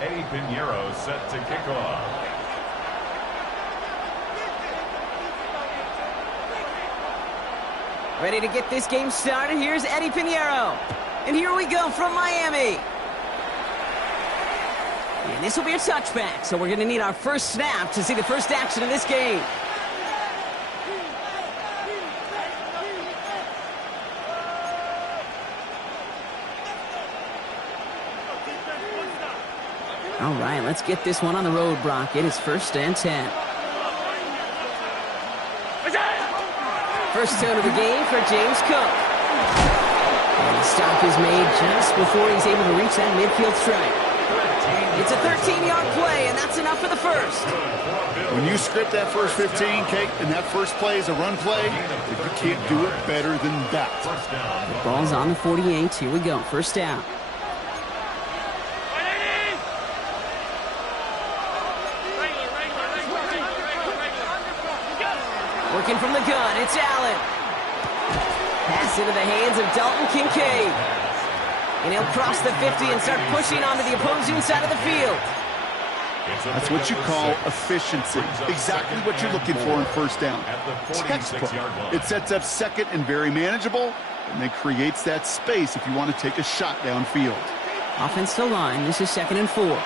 Eddie Pinheiro set to kick off. Ready to get this game started. Here's Eddie Pinheiro. And here we go from Miami. And this will be a touchback, so we're going to need our first snap to see the first action of this game. All right, let's get this one on the road, Brock. It is 1st and 10. First tone of the game for James Cook. And the stop is made just before he's able to reach that midfield strike. It's a 13-yard play, and that's enough for the first. When you script that first 15, Kate, and that first play is a run play, you can't do it better than that. The ball's on the 48. Here we go. First down. Working from the gun, it's Allen. Pass into the hands of Dalton Kincaid. And he'll cross the 50 and start pushing onto the opposing side of the field. That's what you call efficiency. Exactly what you're looking for in first down. Textbook. It sets up second and very manageable, and then creates that space if you want to take a shot downfield. Offensive line, this is 2nd and 4.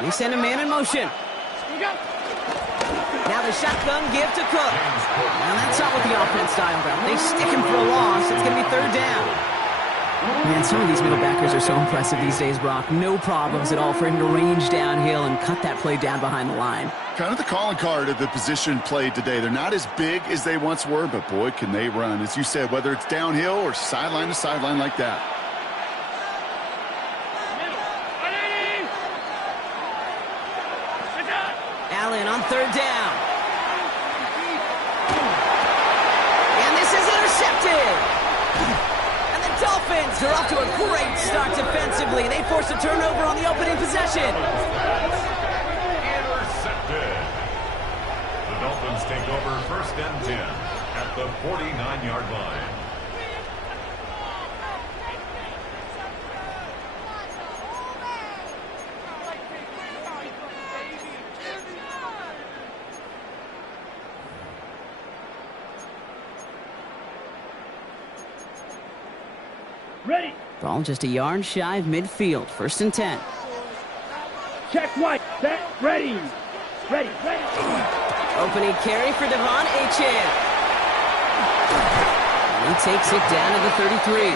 They send a man in motion. Now the shotgun give to Cook. Now that's not what the offense dialed up. They stick him for a loss. It's going to be 3rd down. Man, some of these middle backers are so impressive these days, Brock. No problems at all for him to range downhill and cut that play down behind the line. Kind of the calling card of the position played today. They're not as big as they once were, but boy, can they run. As you said, whether it's downhill or sideline to sideline like that. Allen on 3rd down. And this is intercepted. And the Dolphins are off to a great start defensively. They forced a turnover on the opening possession. Intercepted. The Dolphins take over 1st and 10 at the 49-yard line. Ready. Ball just a yard shy of midfield. 1st and 10. Check white. Set. Ready. Ready. Ready. Opening carry for Devon Achane. He takes it down to the 33.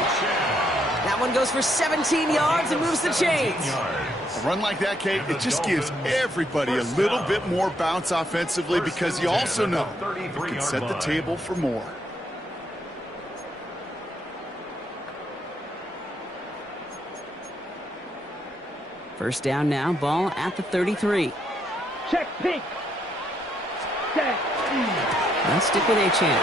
That one goes for 17 yards and moves the chains. A run like that, Kate, it just gives everybody a little bit more bounce offensively because you also know you can set the table for more. First down now, ball at the 33. Check pink. Set. Let's stick with Achane.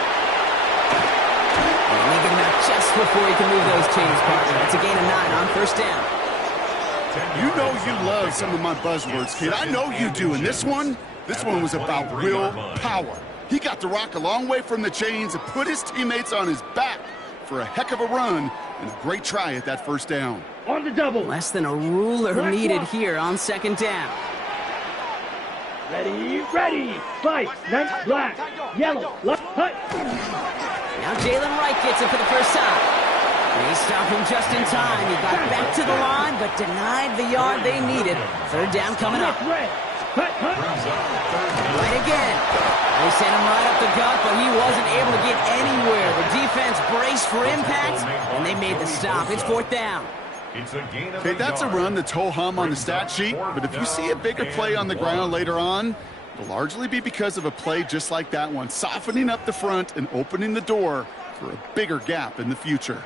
And they get him out just before he can move those chains, partner. It's a gain of 9 on 1st down. You know you love some of my buzzwords, kid. I know you do. And this one was about real power. He got the rock a long way from the chains and put his teammates on his back for a heck of a run and a great try at that 1st down. On the double. Less than a ruler needed here on 2nd down. Ready, ready. Fight. Nice. Black. Yellow. Left. Hut. Now Jalen Wright gets it for the first time. They stop him just in time. He got back to the line, but denied the yard they needed. 3rd down coming up. Hut. Hut. Right again. They sent him right up the gut, but he wasn't able to get anywhere. The defense braced for impact, and they made the stop. It's 4th down. Okay, that's a run that's ho-hum on the stat sheet, but if you see a bigger play on the ground later on, it'll largely be because of a play just like that one, softening up the front and opening the door for a bigger gap in the future.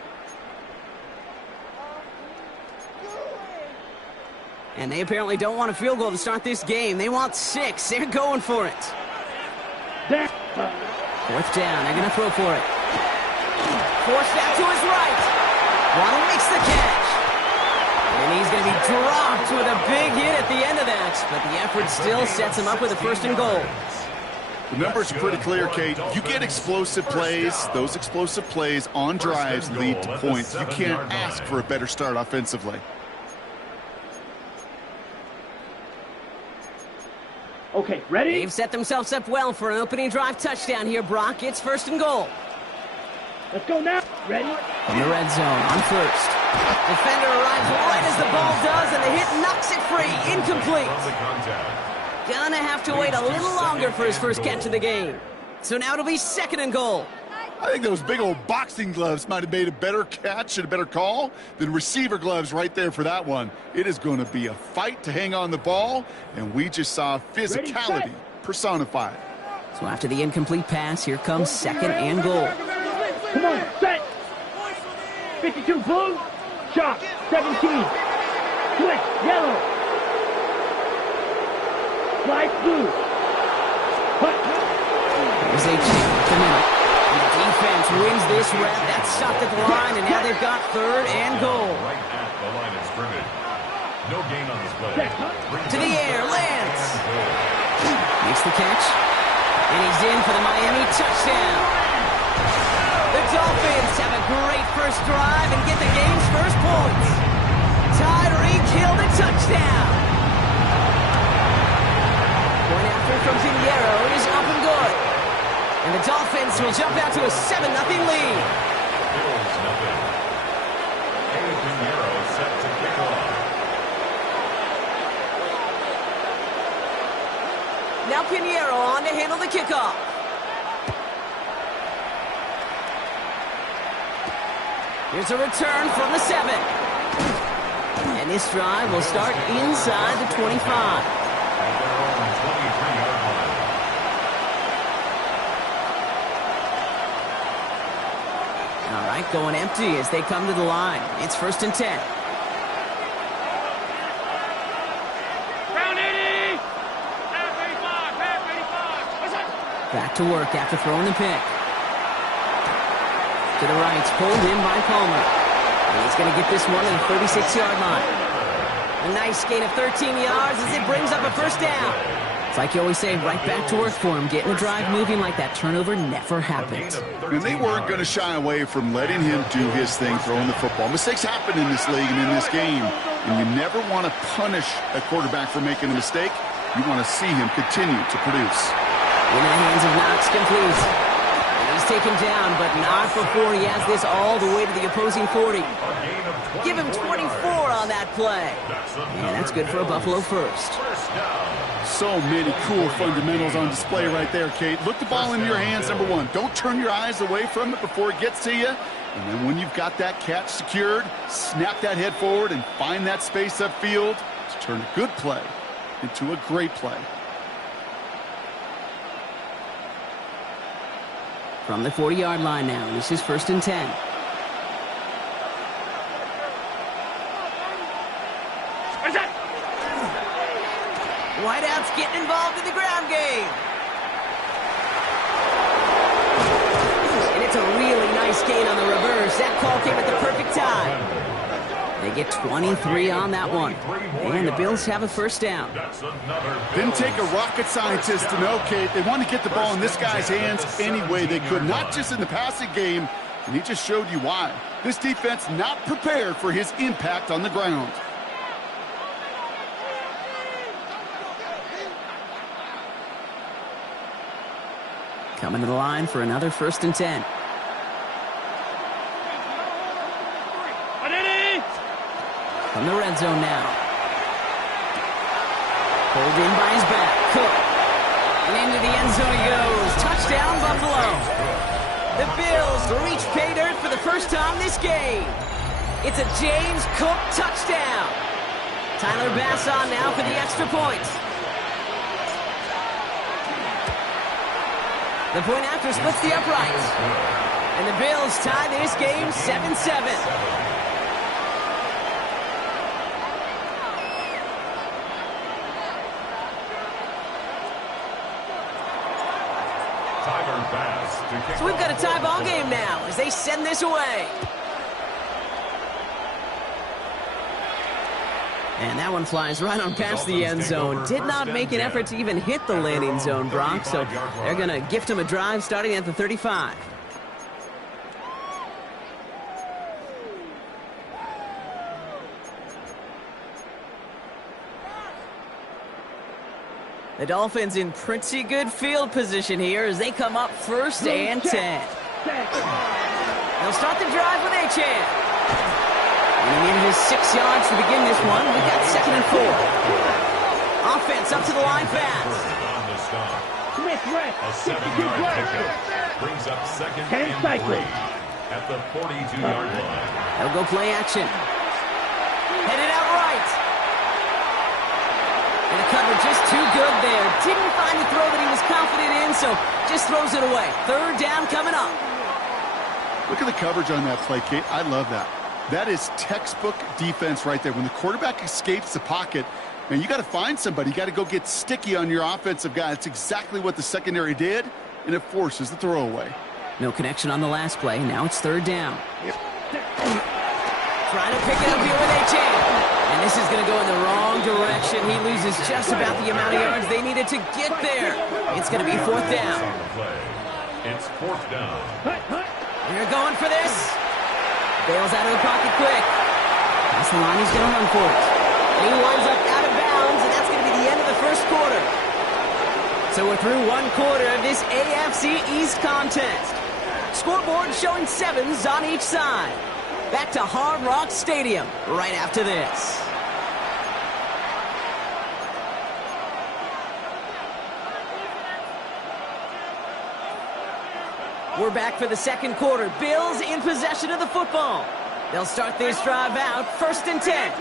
And they apparently don't want a field goal to start this game. They want 6. They're going for it. 4th down. They're going to throw for it. Forced out to his right. Waddle makes the catch. And he's going to be dropped with a big hit at the end of that. But the effort still sets him up with a 1st and goal. The numbers are pretty clear, Kate. You get explosive plays. Those explosive plays on drives lead to points. You can't ask for a better start offensively. Okay, ready? They've set themselves up well for an opening drive touchdown here, Brock. It's 1st and goal. Let's go now. Ready? From the red zone on first. Defender arrives right as the ball does, and the hit knocks it free. Incomplete. Gonna have to wait a little longer for his first catch of the game. So now it'll be 2nd and goal. I think those big old boxing gloves might have made a better catch and a better call than receiver gloves right there for that one. It is going to be a fight to hang on the ball, and we just saw physicality personified. So after the incomplete pass, here comes 2nd and goal. Come on, set. 52 blue. Chop. 17. Switch. Yellow. Slide blue. Cut. There's a chip at the middle. And the defense wins this rep. That's stopped at the line, and now they've got 3rd and goal. Right at the line of scrimmage. No gain on this play. To the air, Lance. Makes the catch. And he's in for the Miami touchdown. The Dolphins have a great first drive and get the game's first points. Tyreek Hill the touchdown. Point after from Pinheiro is up and good. And the Dolphins will jump out to a 7-0 lead. Bills nothing. Pinheiro set to kick off. Now Pinheiro on to handle the kickoff. Here's a return from the 7. And this drive will start inside the 25. At their own 23-yard line. All right, going empty as they come to the line. It's 1st and 10. Back to work after throwing the pick. To the right, pulled in by Palmer. And he's going to get this one at the 36-yard line. A nice gain of 13 yards as it brings up a 1st down. It's like you always say, right back to work for him. Getting the drive moving like that turnover never happens. And they weren't going to shy away from letting him do his thing, throwing the football. Mistakes happen in this league and in this game. And you never want to punish a quarterback for making a mistake. You want to see him continue to produce. In the hands of Knox, complete. And he's taken down, but not before he has this all the way to the opposing 40. Give him 24 on that play. And that's good for a Buffalo first. So many cool fundamentals on display right there, Kate. Look the ball into your hands, number one. Don't turn your eyes away from it before it gets to you. And then when you've got that catch secured, snap that head forward and find that space upfield to turn a good play into a great play. From the 40-yard line now, this is 1st and 10. Whiteout's getting involved in the ground game. And it's a really nice gain on the reverse. That call came at the perfect time. They get 23 on that one. And the Bills have a 1st down. Didn't take a rocket scientist to know, Kate. They wanted to get the ball in this guy's hands any way they could, not just in the passing game, and he just showed you why. This defense not prepared for his impact on the ground. Coming to the line for another 1st and 10. From the red zone now. Pulled in by his back. Cook. And into the end zone he goes. Touchdown, Buffalo. The Bills reach pay dirt for the first time this game. It's a James Cook touchdown. Tyler Bass on now for the extra point. The point after splits the uprights. And the Bills tie this game 7-7. So we've got a tie ball game now as they send this away. And that one flies right on past the end zone. Did not make an effort to even hit the landing zone, Brock, so they're going to gift him a drive starting at the 35. The Dolphins in pretty good field position here as they come up 1st and 10. They'll start the drive with Achane. And he needed his 6 yards to begin this one. We've got 2nd and 4. Offense up to the line fast. A 7-yard pickup brings up 2nd and 3 at the 42-yard line. They'll go play action. Headed out right. And the cover just too good there. Didn't find the throw that he was confident in, so just throws it away. 3rd down coming up. Look at the coverage on that play, Kate. I love that. That is textbook defense right there. When the quarterback escapes the pocket, man, you got to find somebody. You got to go get sticky on your offensive guy. That's exactly what the secondary did, and it forces the throwaway. No connection on the last play. Now it's 3rd down. Trying to pick it up here with Achane. And this is going to go in the wrong direction. He loses just about the amount of yards they needed to get there. It's going to be 4th down. It's 4th down. They're going for this. Bails out of the pocket quick. That's the line, he's going to run for it. And he winds up out of bounds, and that's going to be the end of the 1st quarter. So we're through 1 quarter of this AFC East contest. Scoreboard showing 7s on each side. Back to Hard Rock Stadium right after this. We're back for the 2nd quarter. Bills in possession of the football. They'll start this drive out 1st and 10.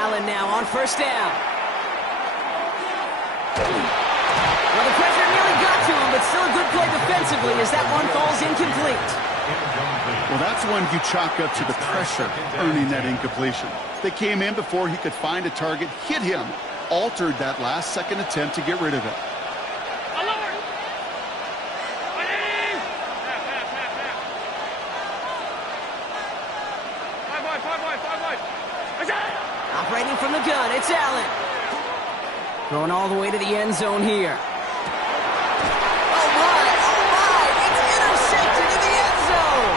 Allen now on 1st down. Well, the pressure nearly got to him, but still a good play defensively as that one falls incomplete. Well, that's one you chalk up to the pressure earning that incompletion. They came in before he could find a target, hit him, altered that last second attempt to get rid of it. Operating from the gun, it's Allen. Going all the way to the end zone here. Oh my, it's intercepted in the end zone.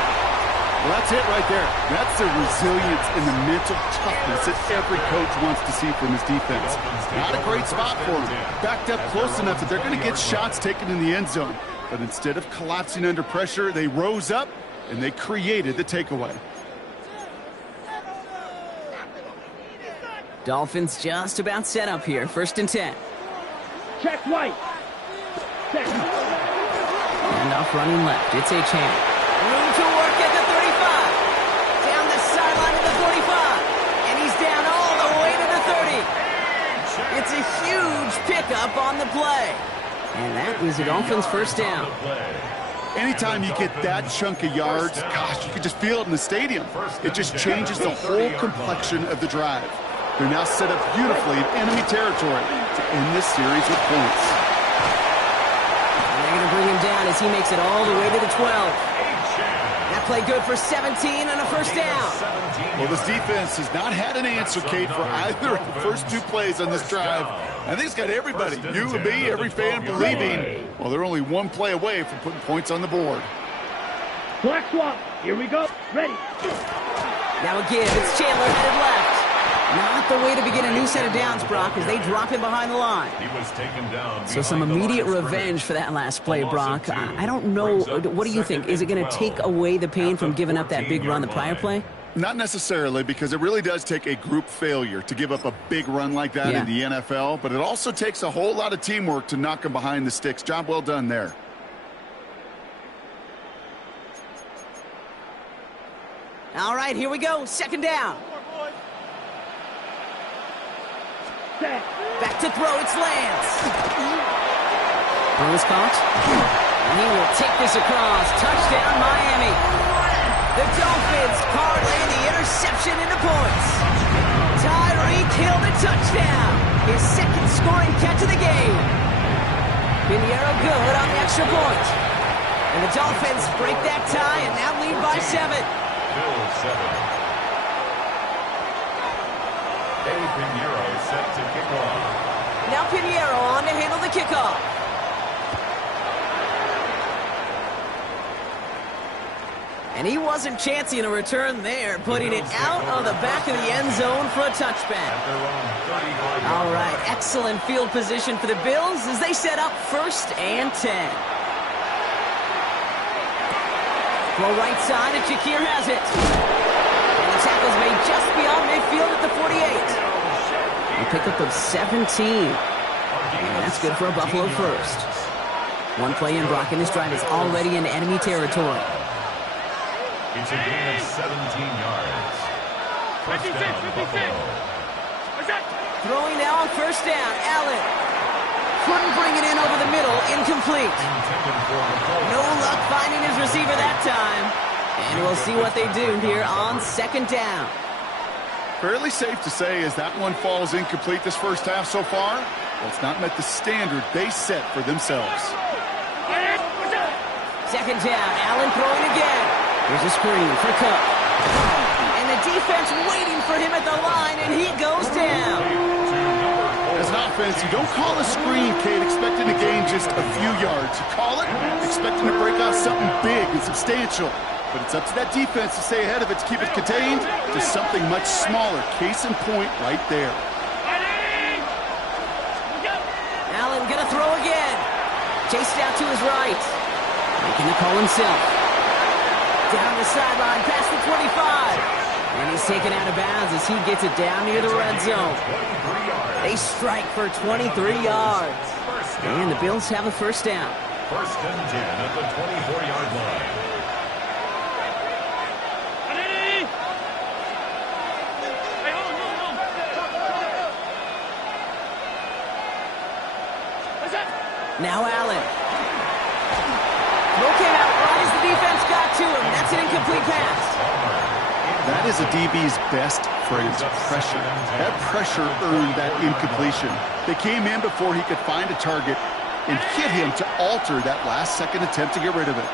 Well, that's it right there. That's the resilience and the mental toughness that every coach wants to see from his defense. Not a great spot for him. Backed up close enough that they're going to get shots taken in the end zone. But instead of collapsing under pressure, they rose up and they created the takeaway. Dolphins just about set up here. 1st and 10. Check White. And off running left. It's Achane. Room to work at the 35. Down the sideline to the 45. And he's down all the way to the 30. It's a huge pickup on the play. And that is the Dolphins' 1st down. Anytime you get that chunk of yards, gosh, you can just feel it in the stadium. It just changes the whole complexion of the drive. They're now set up beautifully in enemy territory to end this series with points. And they're going to bring him down as he makes it all the way to the 12. That play good for 17 and a 1st down. Well, this defense has not had an answer, Kate, for either of the first 2 plays on this drive. I think it's got everybody, you and me, every fan believing, well, they're only 1 play away from putting points on the board. Black swap. Here we go. Ready. Now a give. It's Chandler headed left. Not the way to begin a new set of downs, Brock, as they drop him behind the line. He was taken down. So some immediate revenge for that last play, Brock. I don't know. What do you think? Is it going to take away the pain from giving up that big run the prior play? Not necessarily, because it really does take a group failure to give up a big run like that in the NFL, but it also takes a whole lot of teamwork to knock him behind the sticks. Job well done there. All right, here we go. 2nd down. Back to throw, it's Lance. Throw is caught. And he will take this across. Touchdown, Miami. The Dolphins parlay the interception into points. Tyreek Hill the touchdown. His 2nd scoring catch of the game. Pinheiro good on the extra point. And the Dolphins break that tie and now lead by 7. Bills 7. Eddie Pinheiro set to kick off. Now Pinheiro on to handle the kickoff. And he wasn't chancing a return there, putting it out of the back of the end zone for a touchback. All right, excellent field position for the Bills as they set up 1st and 10. Well, right side, and Shakir has it. And the tackle's made just beyond midfield at the 48. A pickup of 17. And that's good for a Buffalo first. One play in, Brock, and this drive is already in enemy territory. It's a gain of 17 yards. First down, Buffalo. Throwing now on 1st down, Allen. Couldn't bring it in over the middle, incomplete. No luck finding his receiver that time. And we'll see what they do here on 2nd down. Fairly safe to say as that one falls incomplete this first half so far, well, it's not met the standard they set for themselves. 2nd down, Allen throwing again. Here's a screen for Cook. And the defense waiting for him at the line, and he goes down. As an offense, you don't call a screen, Kate, expecting to gain just a few yards. You call it expecting to break out something big and substantial. But it's up to that defense to stay ahead of it, to keep it contained to something much smaller. Case in point right there. Allen gonna throw again. Chased out to his right. Making the call himself. Down the sideline, past the 25. And he's taken out of bounds as he gets it down near the red zone. They strike for 23 yards. And the Bills have a 1st down. 1st and 10 at the 24-yard line. Now Allen. Throw came out right as the defense got to him. That's an incomplete pass. That is a DB's best phrase, pressure. That pressure earned that incompletion. They came in before he could find a target and hit him to alter that last-second attempt to get rid of it.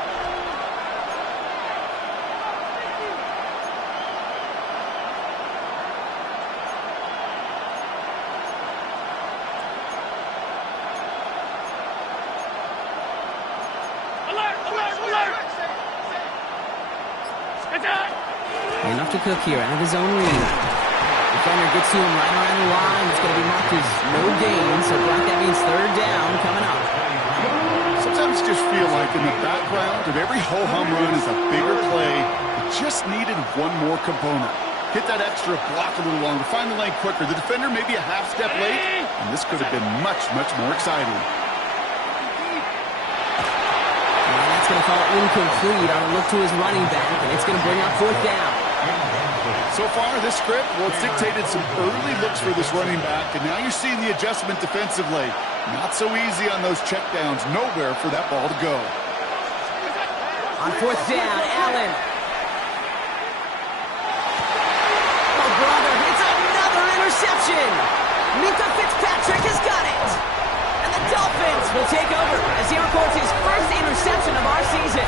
Enough to Cook here, out of his own read. Defender gets to him right around the line. It's going to be marked as no gain, so Brock, that means 3rd down coming up. Sometimes you just feel like in the background of every ho-hum run is a bigger play. It just needed one more component. Hit that extra block a little longer, find the lane quicker. The defender maybe a half step late, and this could have been much, much more exciting. And that's going to fall incomplete on a look to his running back, and it's going to bring up 4th down. So far, this script, well, it's dictated some early looks for this running back, and now you're seeing the adjustment defensively. Not so easy on those checkdowns. Nowhere for that ball to go. On 4th down, Allen. Oh, brother, it's another interception. Minka Fitzpatrick has got it. And the Dolphins will take over as he records his 1st interception of our season.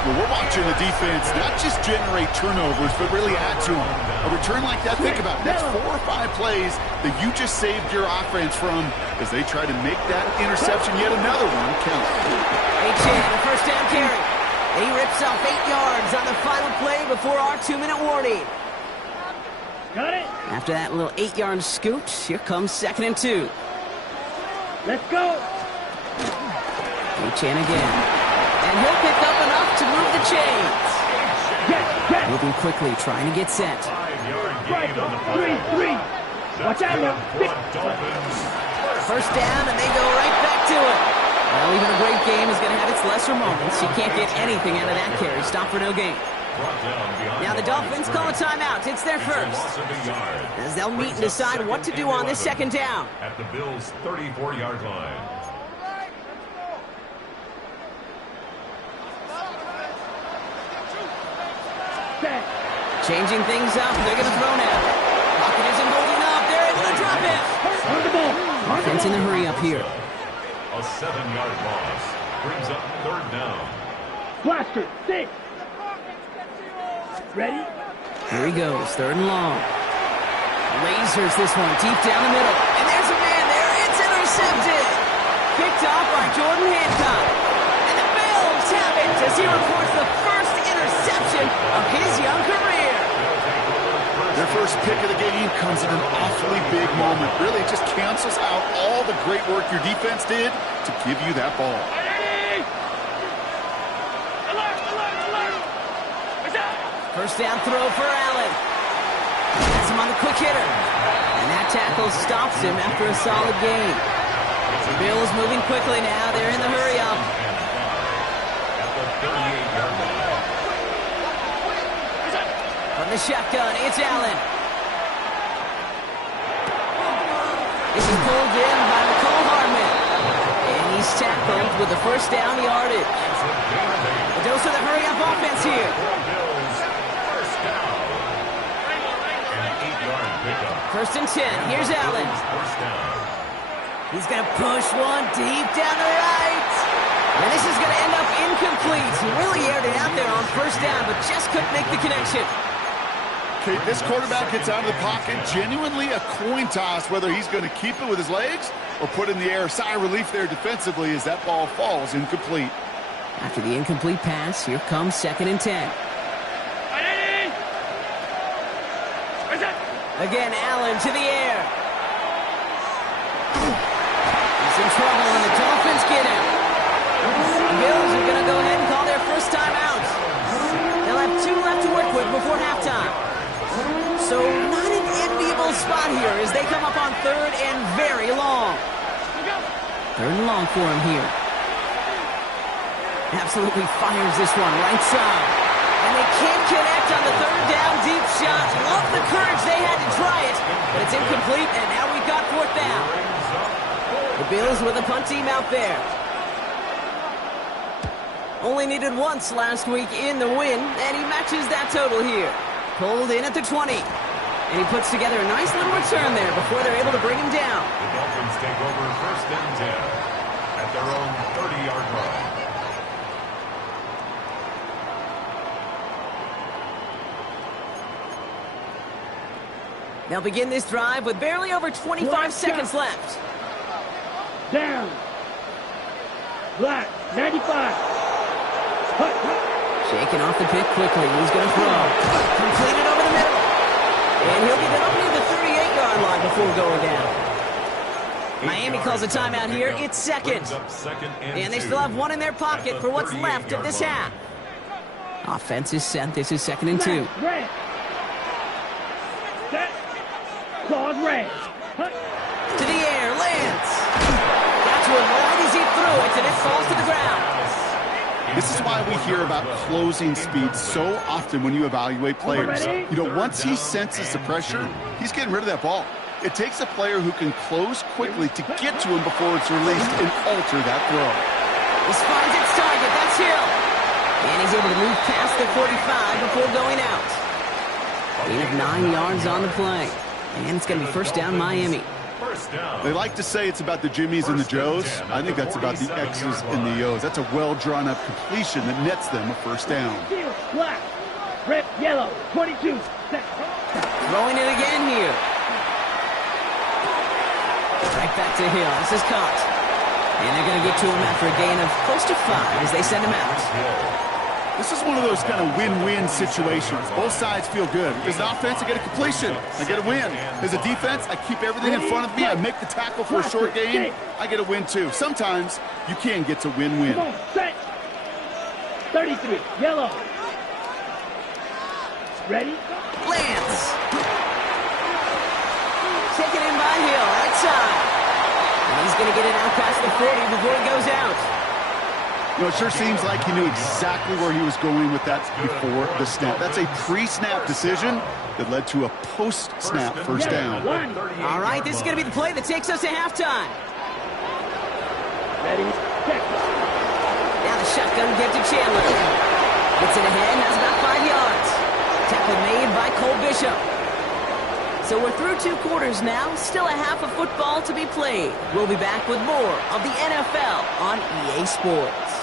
Well, we're watching the defense not just generate turnovers, but really add to them. A return like that, think about it. That's 4 or 5 plays that you just saved your offense from as they try to make that interception, yet another one, count. H.A. the 1st down carry. He rips off 8 yards on the final play before our 2-minute warning. Got it. After that little 8-yard scoot, here comes 2nd and 2. Let's go. H.A. again. And he'll pick up enough to move the chains. Moving quickly, trying to get set. 3-3. Watch out now. 1st down, and they go right back to it. Well, even a great game is going to have its lesser moments. You can't get anything out of that carry. Stop for no gain. Now the Dolphins call a timeout. It's their first. As they'll meet and decide what to do on this 2nd down. At the Bills' 34-yard line. Changing things up. They're going to throw now. Pocket isn't holding up. They're able to drop it. Offense in the hurry up here. A 7-yard loss. Brings up third down. Blaster, 6. Ready? Here he goes, third and long. Lasers this one deep down the middle. And there's a man there. It's intercepted. Picked off by Jordan Hancock. And the Bills have it as he reports the first interception of his young career. Their first pick of the game comes at an awfully big moment. Really, it just cancels out all the great work your defense did to give you that ball. First down throw for Allen. That's him on the quick hitter. And that tackle stops him after a solid gain. The Bills moving quickly now. They're in the hurry-up. At the 38-yard line. From the shotgun, it's Allen. This is pulled in by Nicole Hardman. And he's tackled with the first down yardage. A dose of the hurry-up offense here. First and 10. Here's Allen. He's going to push one deep down the right. And this is going to end up incomplete. He really aired it out there on first down, but just couldn't make the connection. Okay, this quarterback gets out of the pocket. Genuinely a coin toss whether he's going to keep it with his legs or put in the air. Sigh of relief there defensively as that ball falls incomplete. After the incomplete pass, here comes second and 10. Again, Allen to the air. He's in trouble, and the Dolphins get him. The Bills are going to go ahead and call their first time out. They'll have 2 left to work with before halftime. So not an enviable spot here as they come up on third and very long. Third and long for him here. Absolutely fires this one right side. And they can't connect on the third down deep shot. Love the courage they had to try it, but it's incomplete, and now we've got fourth down. The Bills with a punt team out there. Only needed once last week in the win, and he matches that total here. Pulled in at the 20. And he puts together a nice little return there before they're able to bring him down. The Dolphins take over first and 10 at their own 30-yard line. They'll begin this drive with barely over 25 seconds left. Down. Black, 95. Shaking off the pick quickly. He's going to throw. Completed over the middle. And he'll get it up near the 38-yard line before going down. Miami calls a timeout here. It's second. And they still have one in their pocket for what's left of this half. Offense is set. This is second and 2. Red. Set. Claude red. To the air. Lands. Got to him right as he threw it, and it falls to the ground. This is why we hear about closing speed so often when you evaluate players. You know, once he senses the pressure, he's getting rid of that ball. It takes a player who can close quickly to get to him before it's released and alter that throw. This finds its target. That's Hill. And he's able to move past the 45 before going out. Gain of 9 yards on the play. And it's going to be first down Miami. They like to say it's about the Jimmies and the Joes. I think that's about the X's and the O's. That's a well-drawn-up completion that nets them a first down. Black, red, yellow, 22. Throwing it again here. Right back to Hill. This is caught. And they're going to get to him after a gain of close to 5 as they send him out. This is one of those kind of win-win situations. Both sides feel good. As an offense, I get a completion. I get a win. As a defense, I keep everything in front of me. I make the tackle for a short gain. I get a win, too. Sometimes you can get to win-win. 33, yellow. Ready? Lance. Taken in by Hill, right side. And he's going to get it out past the 40 before he goes out. You know, it sure seems like he knew exactly where he was going with that before the snap. That's a pre-snap decision that led to a post-snap first down. All right, this is going to be the play that takes us to halftime. Ready, check. Now the shotgun get to Chandler. Gets it ahead, has about 5 yards. Tackle made by Cole Bishop. So we're through 2 quarters now, still a half of football to be played. We'll be back with more of the NFL on EA Sports.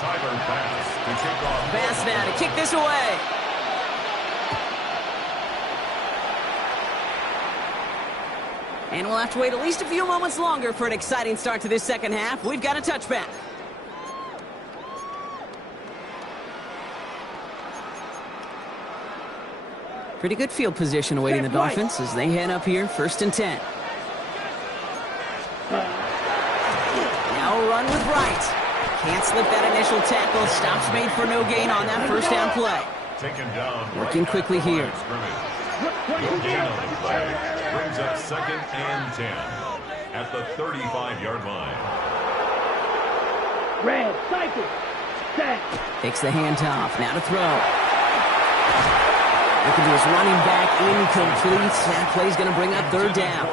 Tyler Bass to kick off. Bass now to kick this away. And we'll have to wait at least a few moments longer for an exciting start to this second half. We've got a touchback. Pretty good field position awaiting the Dolphins as they head up here, 1st and 10. Now a run with Wright. Can't slip that initial tackle. Stops made for no gain on that first down play. Taken down. Working quickly here. No gain on the play. Brings up 2nd and 10 at the 35-yard line. Red, cycle, set. Takes the handoff. Now to throw. Looking to his running back, incomplete. That play's going to bring up 3rd down.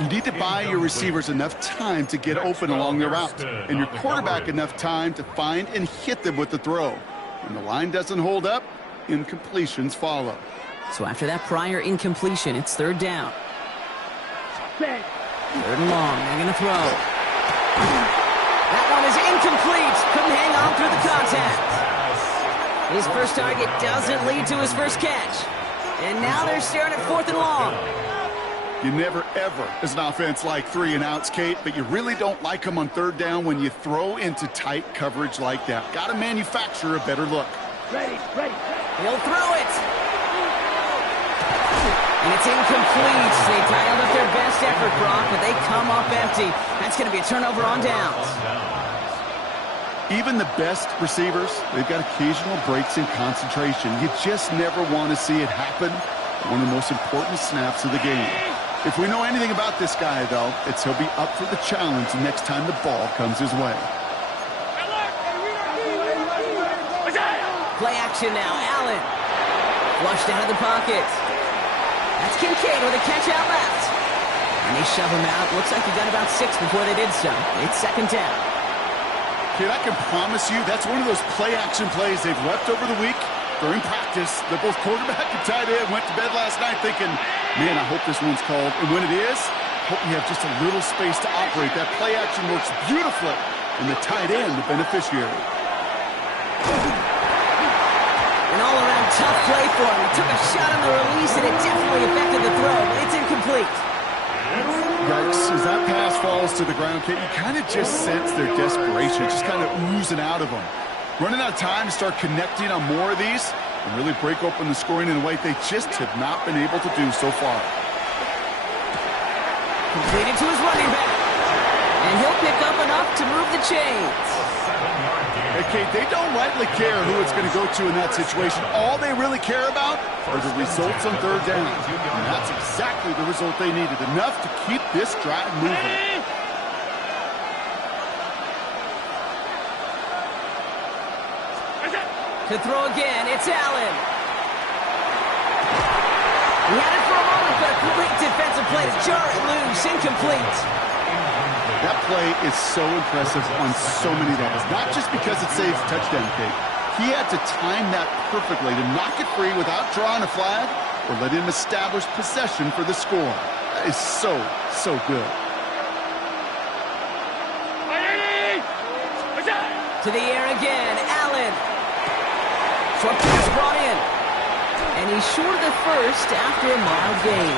You need to buy your receivers enough time to get open along their route, and your quarterback enough time to find and hit them with the throw. When the line doesn't hold up, incompletions follow. So after that prior incompletion, it's 3rd down. Set. 3rd and long. They're going to throw. That one is incomplete. Couldn't hang on through the contact. His first target doesn't lead to his first catch. And now they're staring at 4th and long. You never, ever, as an offense, like 3 and outs, Kate, but you really don't like them on 3rd down when you throw into tight coverage like that. Got to manufacture a better look. Ready, ready. He'll throw it. And it's incomplete. They dialed up their best effort, Brock, but they come up empty. That's going to be a turnover on downs. Even the best receivers, they've got occasional breaks in concentration. You just never want to see it happen. One of the most important snaps of the game. If we know anything about this guy, though, it's he'll be up for the challenge next time the ball comes his way. Play action now. Allen. Flushed out of the pocket. That's Kincaid with a catch out left. And they shove him out. Looks like he got about 6 before they did so. It's 2nd down. Kid, I can promise you that's one of those play-action plays they've left over the week during practice. That both quarterback and tight end went to bed last night thinking, man, I hope this one's called. And when it is, hope you have just a little space to operate. That play-action works beautifully, and the tight end, the beneficiary. An all-around tough play for him. He took a shot on the release, and it definitely affected the throw, but it's incomplete. Yikes, as that pass falls to the ground, Kate, you kind of just sense their desperation, just kind of oozing out of them. Running out of time to start connecting on more of these and really break open the scoring in a way they just have not been able to do so far. Completed to his running back. And he'll pick up enough to move the chains. Hey, Kate, they don't lightly care who it's going to go to in that situation. All they really care about are the results on 3rd down. And that's exactly the result they needed. Enough to keep this drive moving. To throw again, it's Allen. He had it for a moment, but a great defensive play to jar it loose. Incomplete. That play is so impressive on so many levels. Not just because it saves a touchdown, Kate. He had to time that perfectly to knock it free without drawing a flag or let him establish possession for the score. That is so, so good. To the air again, Allen. Short pass brought in. And he's short of the first after a mild gain.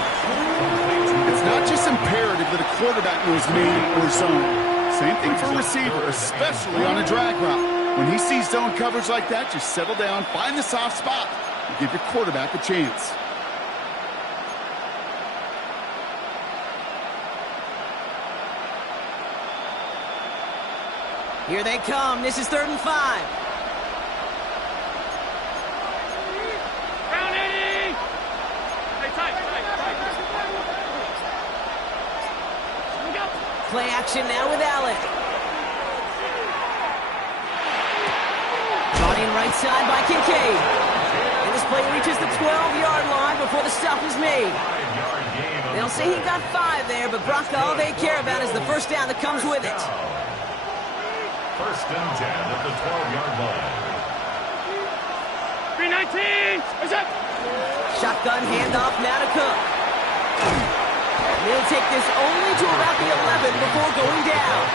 It's not just imperative that a quarterback knows man or zone. Same thing for a receiver, especially on a drag route. When he sees zone coverage like that, just settle down, find the soft spot, and give your quarterback a chance. Here they come. This is 3rd and 5. Play action now with Allen. Brought in right side by Kincaid. And this play reaches the 12-yard line before the stop is made. They'll say he got 5 there, but Brock, all they care about is the first down that comes with it. 1st and 10 at the 12-yard line. 319. Shotgun handoff now to Cook. They'll take this only to about the 11 before going down.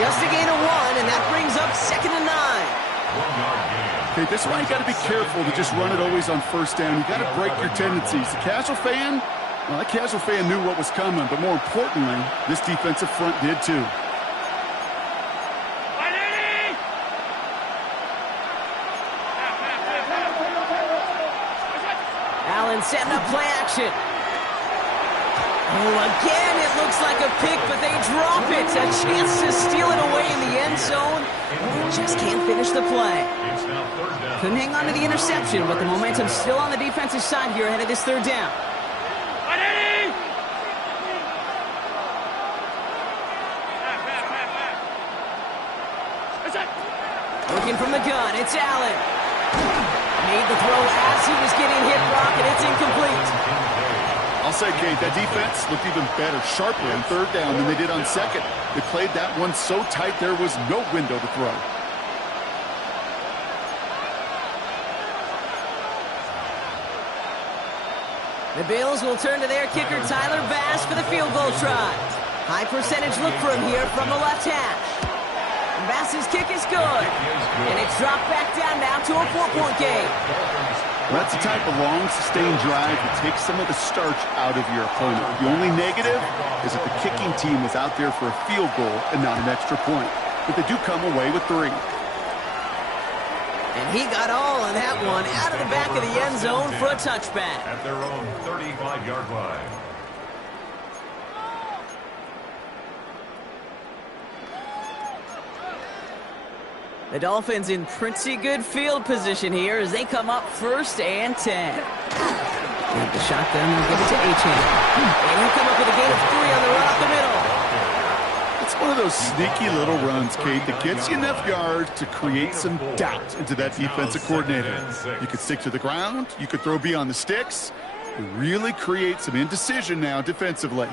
Just a gain of 1, and that brings up 2nd and 9. 1 yard gain. Okay, this is why you got to be careful to just run it always on first down. You got to break your tendencies. The casual fan, well, that casual fan knew what was coming, but more importantly, this defensive front did too. Allen setting up play action. Oh, again, it looks like a pick, but they drop it. A chance to steal it away in the end zone. They just can't finish the play. It's now 3rd down. Couldn't hang on to the interception, but the momentum's still on the defensive side here ahead of this 3rd down. Looking from the gun, it's Allen. Made the throw as he was getting hit, Brock, and it's incomplete. I'll say, Kate, that defense looked even better, sharper on 3rd down than they did on 2nd. They played that one so tight there was no window to throw. The Bills will turn to their kicker, Tyler Bass, for the field goal try. High percentage look for him here from the left hash. Bass's kick is good. And it's dropped back down now to a 4-point game. Well, that's the type of long, sustained drive that takes some of the starch out of your opponent. The only negative is that the kicking team was out there for a field goal and not an extra point. But they do come away with 3. And he got all of that one out of the back of the end zone for a touchback. At their own 35-yard line. The Dolphins in pretty good field position here as they come up 1st and 10. Got the shotgun, they'll give it to Achane. And he'll come up with a gain of 3 on the run up the middle. It's one of those sneaky little runs, Kate, that gets you enough yards to create some doubt into that defensive coordinator. You could stick to the ground, you could throw beyond the sticks. You really create some indecision now defensively.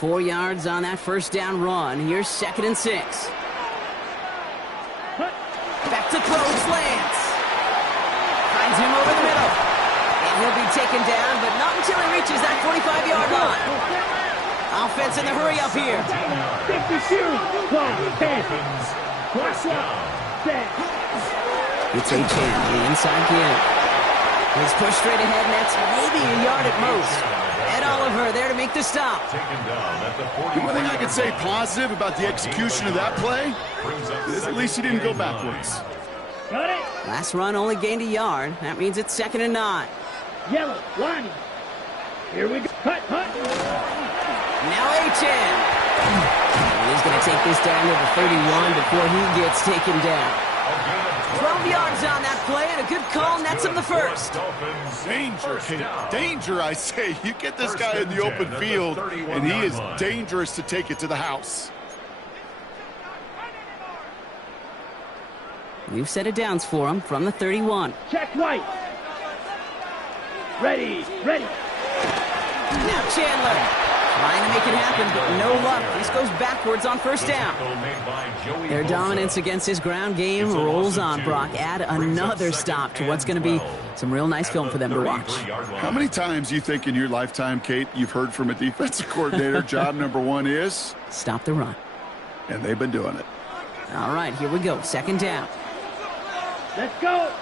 4 yards on that 1st down run. Here's 2nd and 6. Back to throw, slants. Finds him over the middle. And he'll be taken down, but not until he reaches that 45-yard line. Offense in the hurry up here. 50 series. 10. Cross up. Set. It's Achane on the inside again. He's pushed straight ahead, and that's maybe a yard at most. Ed Oliver there to make the stop. Taken down at the 40. The one thing I could say positive about the execution of that play is at least he didn't go backwards. Got it. Last run only gained a yard. That means it's 2nd and 9. Yellow. Lining. Here we go. Cut. Now Achane. He's going to take this down to the 31 before he gets taken down. 12 yards on that play, and a good call nets him the 1st. Danger, kid. Danger, I say. You get this guy in the open field, and he is dangerous to take it to the house. We've set it downs for him from the 31. Check right. Ready. Now Chandler. Trying to make it happen, but no luck. This goes backwards on 1st down. Their dominance against his ground game rolls on, Brock. Add another stop to what's going to be some real nice film for them to watch. How many times do you think in your lifetime, Kate, you've heard from a defensive coordinator, job number 1 is? Stop the run. And they've been doing it. All right, here we go. 2nd down. Let's go.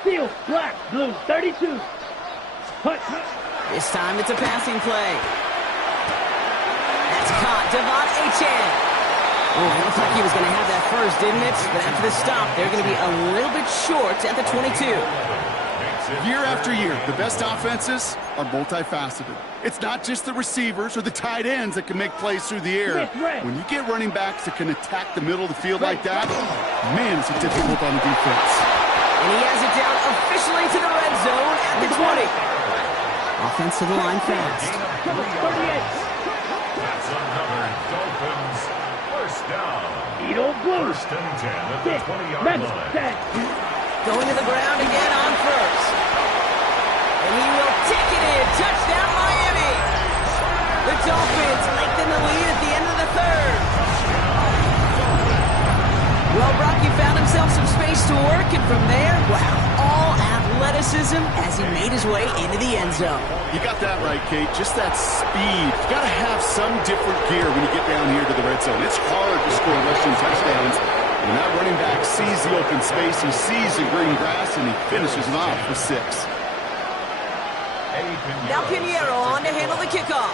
Steel, black, blue, 32. Hut. This time it's a passing play. That's caught. Devon Achane. Oh, it looked like he was going to have that first, didn't it? But after the stop, they're going to be a little bit short at the 22. Year after year, the best offenses are multifaceted. It's not just the receivers or the tight ends that can make plays through the air. When you get running backs that can attack the middle of the field like that, man, it's difficult on the defense. And he has it down officially to the red zone at the 20. Offense to the line fast. That's another Dolphins 1st down. Eat old blue. 1st and 10 at the 20-yard line. Going to the ground again on 1st. And he will take it in. Touchdown, Miami. The Dolphins lengthen the lead at the end of the 3rd. Well, Brock, you found him himself some space to work, and from there, wow, all athleticism as he made his way into the end zone. You got that right, Kate. Just that speed. You got to have some different gear when you get down here to the red zone. It's hard to score rushing touchdowns. When that running back sees the open space, he sees the green grass, and he finishes it off with 6. Now Pinheiro on to handle the kickoff.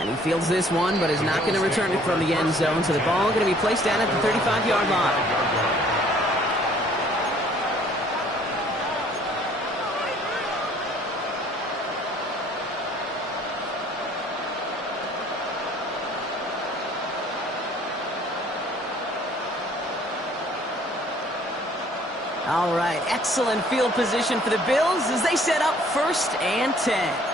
And he fields this one, but is not going to return it from the end zone. So the ball going to be placed down at the 35-yard line. All right, excellent field position for the Bills as they set up 1st and 10.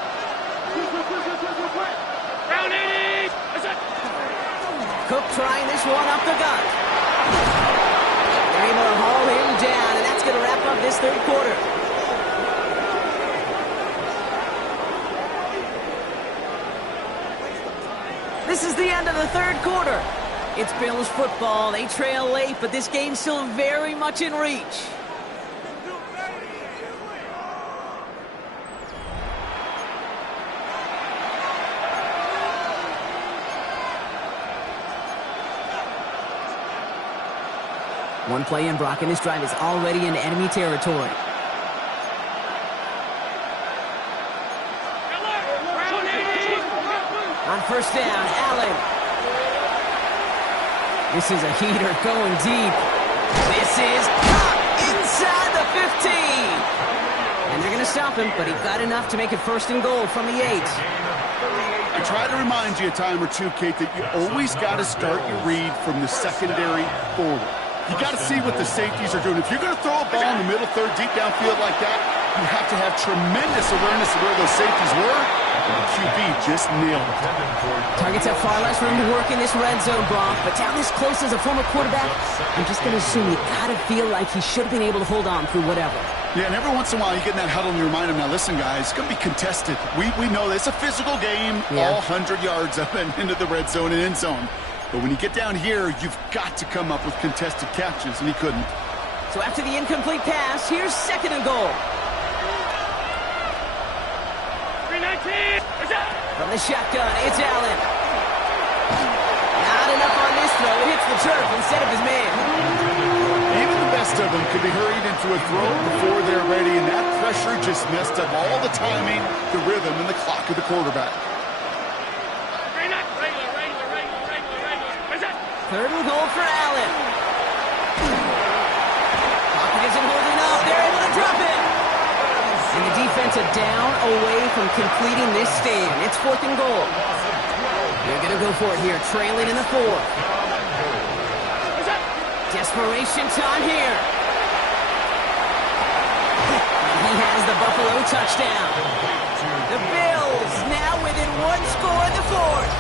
Cook trying this one up the gut. They're able to haul him down, and that's going to wrap up this 3rd quarter. This is the end of the 3rd quarter. It's Bills football. They trail late, but this game's still very much in reach. One play in, Brock, and this drive is already in enemy territory. On 1st down, Allen. This is a heater going deep. This is caught inside the 15. And they're going to stop him, but he got enough to make it 1st and goal from the 8. I try to remind you a time or two, Kate, that you always got to start your read from the secondary forward. You got to see what the safeties are doing. If you're going to throw a ball in the middle third, deep downfield like that, you have to have tremendous awareness of where those safeties were, and the QB just nailed it. Targets have far less room to work in this red zone, Brock, but down this close as a former quarterback, I'm just going to assume you got to feel like he should have been able to hold on through whatever. Yeah, and every once in a while you get in that huddle and you remind him, now listen, guys, it's going to be contested. We know that it's a physical game, all 100 yards up and into the red zone and end zone. But when you get down here, you've got to come up with contested catches, and he couldn't. So after the incomplete pass, here's 2nd and goal. 319. From the shotgun, it's Allen. Not enough on this throw. It hits the turf instead of his man. Even the best of them could be hurried into a throw before they're ready, and that pressure just messed up all the timing, the rhythm, and the clock of the quarterback. 3rd and goal for Allen. Pocket isn't holding up. They're able to drop it. And the defense are down away from completing this stand. It's 4th and goal. They're going to go for it here, trailing in the 4th. Desperation time here. And he has the Buffalo touchdown. The Bills now within 1 score in the 4th.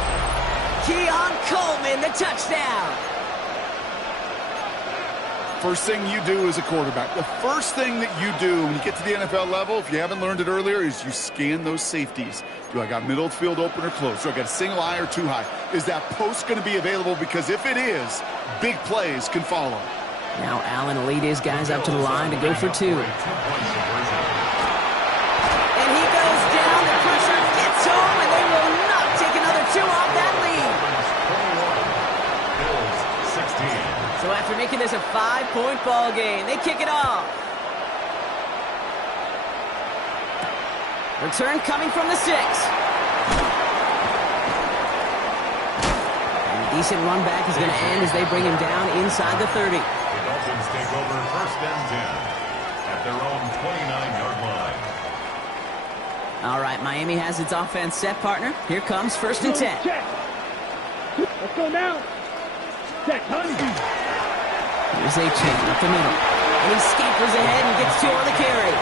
Keon Coleman, the touchdown. First thing you do as a quarterback, the first thing that you do when you get to the NFL level, if you haven't learned it earlier, is you scan those safeties. Do I got middle of the field open or close? Do I got a single high or 2 high? Is that post going to be available? Because if it is, big plays can follow. Now Allen will lead his guys up to the line to go for 2. And he goes down. The pressure gets home, and they will not take another 2 off that lead. So after making this a 5-point ball game, they kick it off. Return coming from the 6. And a decent run back is going to end as they bring him down inside the 30. The Dolphins take over 1st and 10 at their own 29-yard line. All right, Miami has its offense set, partner. Here comes 1st and 10. Check. Let's go now. Check, honey. Here's a chain up the middle. And he scampers ahead and gets 2 on the carry.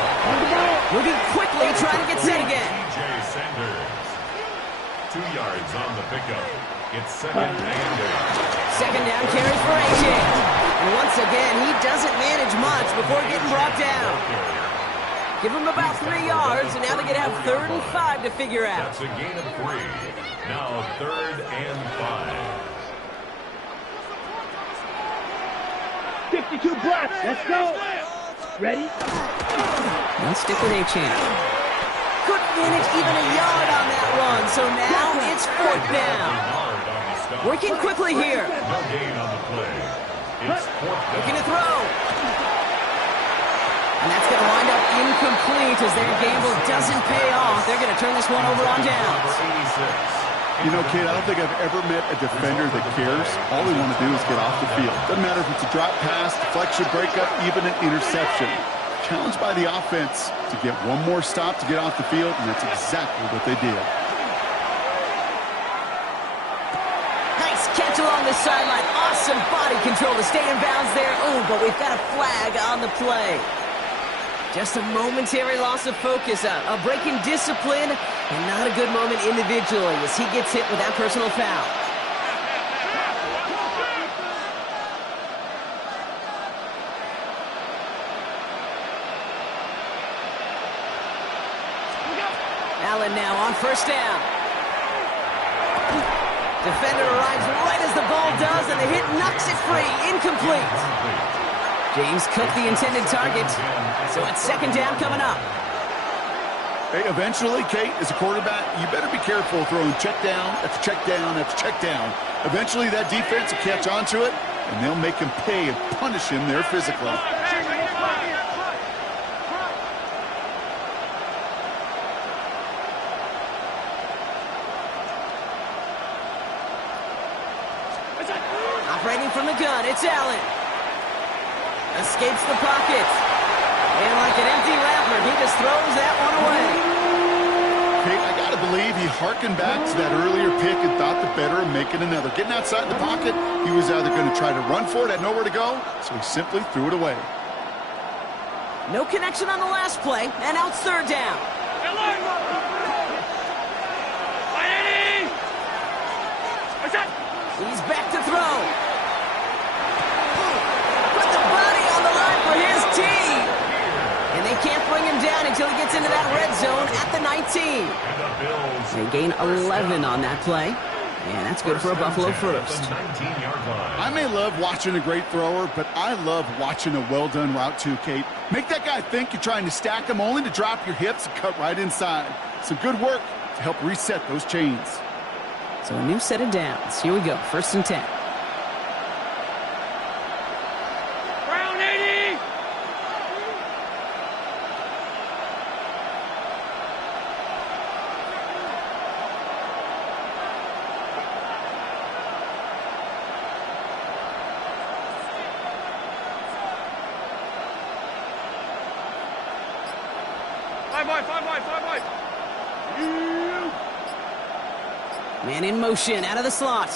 Moving quickly, trying to get set again. DJ Sanders. 2 yards on the pickup. It's 2nd and 8. 2nd down carries for AJ. And once again, he doesn't manage much before getting brought down. Give him about 3 yards, and now they're going to have 3rd and 5 to figure out. That's a gain of 3. Now 3rd and 5. 52 black. Let's go. Ready? Let's stick with A-Champ. Couldn't manage even a yard on that run, so now it's 4th down. Working quickly here. No gain on the play. It's 4th down. Looking to throw. And that's going to wind up incomplete as their gamble doesn't pay off. They're going to turn this one over on downs. You know, kid, I don't think I've ever met a defender that cares. All they want to do is get off the field. Doesn't matter if it's a drop pass, deflection, breakup, even an interception. Challenged by the offense to get one more stop to get off the field, and that's exactly what they did. Nice catch along the sideline. Awesome body control to stay in bounds there. Ooh, but we've got a flag on the play. Just a momentary loss of focus, a break in discipline, and not a good moment individually as he gets hit with that personal foul. Allen now on 1st down. Defender arrives right as the ball does, and the hit knocks it free. Incomplete. James Cook the intended target, so it's 2nd down coming up. Hey, eventually, Kate, as a quarterback, you better be careful throwing check down after check down after check down. Eventually, that defense will catch on to it, and they'll make him pay and punish him there physically. Operating from the gun, it's Allen. Escapes the pocket. And like an empty wrapper, he just throws that one away. Kate, I got to believe he hearkened back to that earlier pick and thought the better of making another. Getting outside the pocket, he was either going to try to run for it, had nowhere to go, so he simply threw it away. No connection on the last play, and now it's 3rd down. He's back to throw. Put the body on the line for his team. And they can't bring him down until he gets into that red zone at the 19. They gain 11 on that play. And that's good for a Buffalo first. I may love watching a great thrower, but I love watching a well-done route too, Kate. Make that guy think you're trying to stack him only to drop your hips and cut right inside. Some good work to help reset those chains. So a new set of downs. Here we go, 1st and 10. Brown 80! Five wide. Man in motion, out of the slot.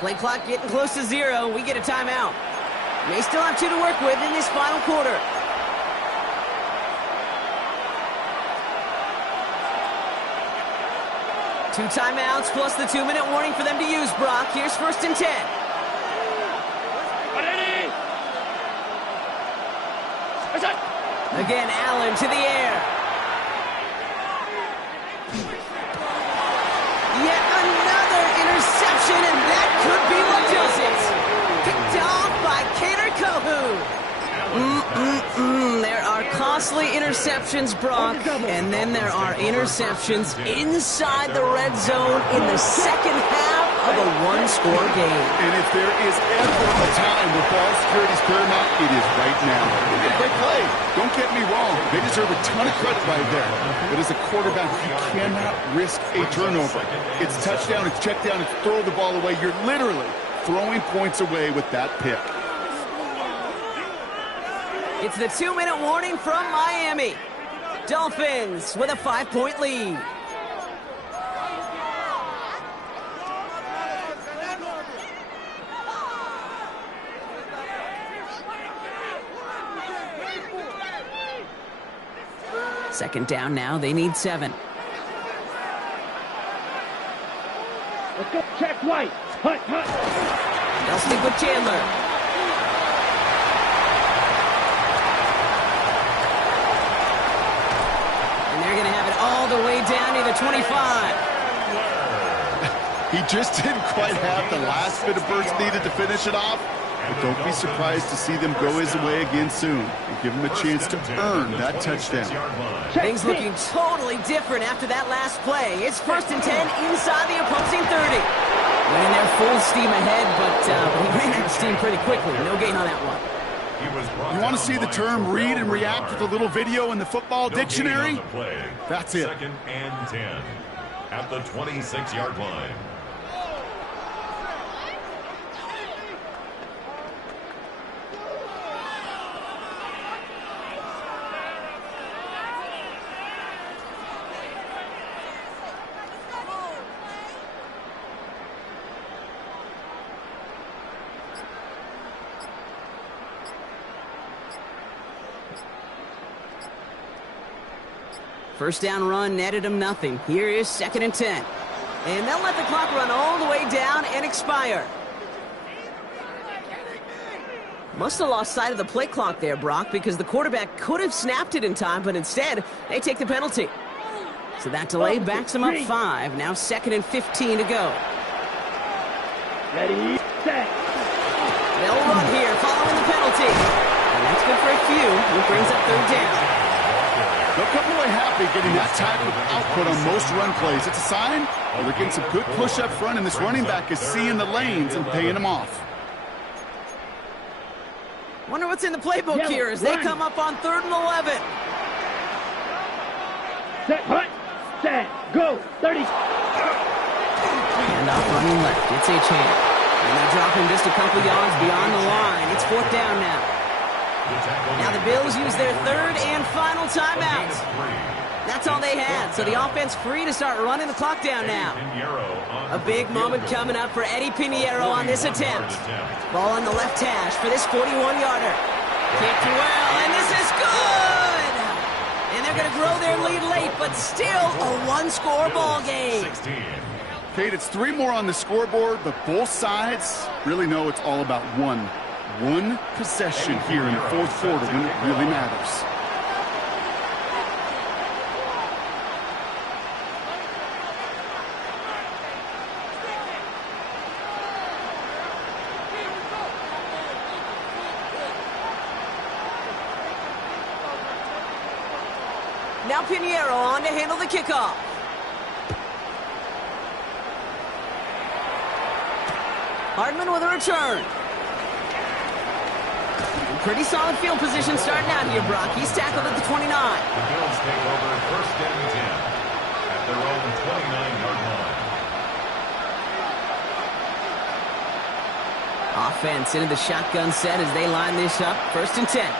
Play clock getting close to 0. We get a timeout. May still have 2 to work with in this final quarter. Two timeouts plus the 2-minute warning for them to use, Brock. Here's 1st and 10. Again, Allen to the air. Yet another interception, and that could be what does it. Picked off by Kader Kohu. There are costly interceptions, Brock, and then there are interceptions inside the red zone in the 2nd half of a 1-score game. And if there is ever a time where ball security is paramount, it is right now. They did a great play. Don't get me wrong. They deserve a ton of credit right there. But as a quarterback, you cannot risk a turnover. It's touchdown, it's check down, it's throw the ball away. You're literally throwing points away with that pick. It's the 2-minute warning from Miami. Dolphins with a 5-point lead. Second down now, they need 7. Let's go, check White. Hunt. They'll stick with Chandler. And they're going to have it all the way down to the 25. He just didn't quite have the last bit of burst needed to finish it off. But don't be surprised to see them go his way again soon and give him a chance to earn that touchdown. Things looking totally different after that last play. It's 1st and 10 inside the opposing 30. Went in there full steam ahead, but he ran out of steam pretty quickly. No gain on that one. You want to see the term read and react with a little video in the football dictionary? That's it. 2nd and 10 at the 26-yard line. First down run netted him nothing. Here is 2nd and 10. And they'll let the clock run all the way down and expire. Must have lost sight of the play clock there, Brock, because the quarterback could have snapped it in time, but instead, they take the penalty. So that delay backs him up 5. Now 2nd and 15 to go. Ready, set. They'll run here following the penalty. And that's good for a few. It brings up 3rd down. They'll come away happy getting that type of output on most run plays. It's a sign they're getting some good push up front, and this running back is seeing the lanes and paying them off. Wonder what's in the playbook here as they come up on 3rd and 11. Set, hut, set, go, 30. And off running left, it's a chance. And they drop him just a couple yards beyond the line. It's 4th down now. Now the Bills use their 3rd and final timeout. That's all they had, so the offense free to start running the clock down now. A big moment coming up for Eddie Pinheiro on this attempt. Ball on the left hash for this 41-yarder. Kicked well, and this is good! And they're going to grow their lead late, but still a one-score ball game. Kate, it's 3 more on the scoreboard, but both sides really know it's all about one possession here in the 4th quarter when it really matters. Now Pinheiro on to handle the kickoff. Hardman with a return. Pretty solid field position starting out here, Brock. He's tackled at the 29. The Bills take over 1st and 10 at their own 29-yard line. Offense into the shotgun set as they line this up. 1st and 10.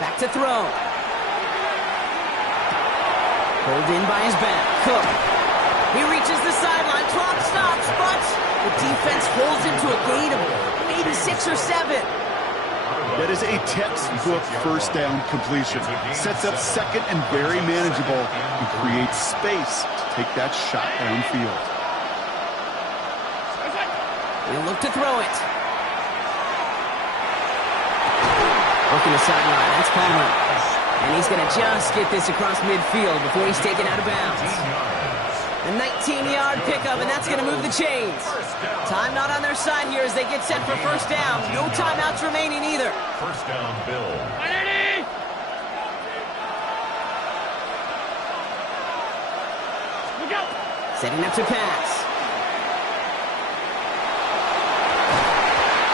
Back to throw. Pulled in by his back. Cook. He reaches the sideline. Clock stops, but the defense holds him to a gain of maybe 6 or 7. That is a textbook 1st down completion. Sets up 2nd and very manageable and creates space to take that shot downfield. He'll look to throw it. Working the sideline. That's Palmer. And he's going to just get this across midfield before he's taken out of bounds. A 19-yard pickup, and that's going to move the chains. Time not on their side here as they get set for 1st down. No timeouts remaining either. 1st down, Bill. Setting up to pass.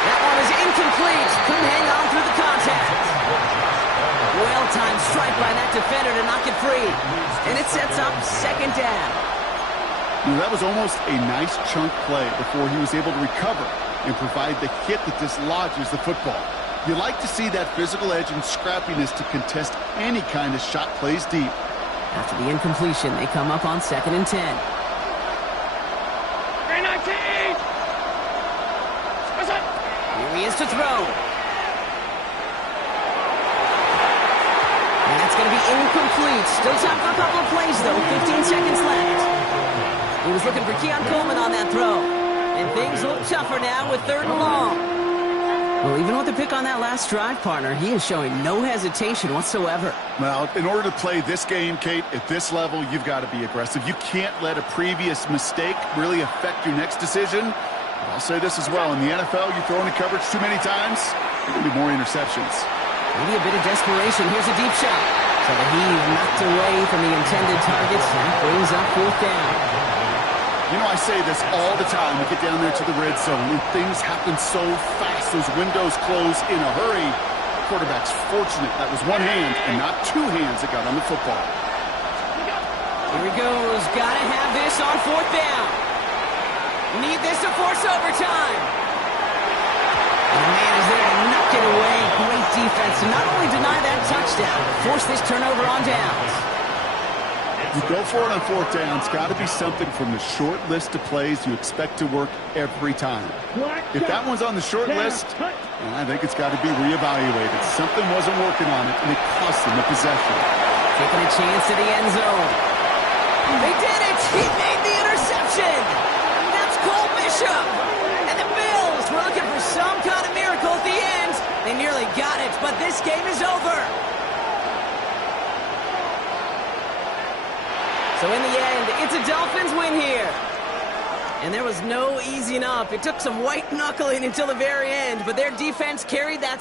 That one is incomplete. Couldn't hang on through the contact. Well-timed strike by that defender to knock it free. And it sets up 2nd down. That was almost a nice chunk play before he was able to recover and provide the hit that dislodges the football. You like to see that physical edge and scrappiness to contest any kind of shot plays deep. After the incompletion, they come up on 2nd and 10. Here he is to throw. And that's going to be incomplete. Still time for a couple of plays, though. 15 seconds left. He was looking for Keon Coleman on that throw. And things look tougher now with 3rd and long. Well, even with the pick on that last drive, partner, he is showing no hesitation whatsoever. Well, in order to play this game, Kate, at this level, you've got to be aggressive. You can't let a previous mistake really affect your next decision. But I'll say this as well. In the NFL, you throw into coverage too many times, there will be more interceptions. Maybe a bit of desperation. Here's a deep shot. So the heave knocked away from the intended targets. That brings up 4th down. You know, I say this all the time. We get down there to the red zone, and things happen so fast. Those windows close in a hurry. The quarterback's fortunate that was one hand and not two hands that got on the football. Here he goes. Gotta have this on 4th down. Need this to force overtime. And the man is there to knock it away. Great defense to not only deny that touchdown, but force this turnover on downs. You go for it on 4th down. It's got to be something from the short list of plays you expect to work every time. If that one's on the short list, I think it's got to be reevaluated. Something wasn't working on it, and it cost them the possession. Taking a chance to the end zone. They did it! He made the interception! That's Cole Bishop! And the Bills were looking for some kind of miracle at the end. They nearly got it, but this game is over. So in the end, it's a Dolphins win here. And there was no easing up. It took some white knuckling until the very end, but their defense carried that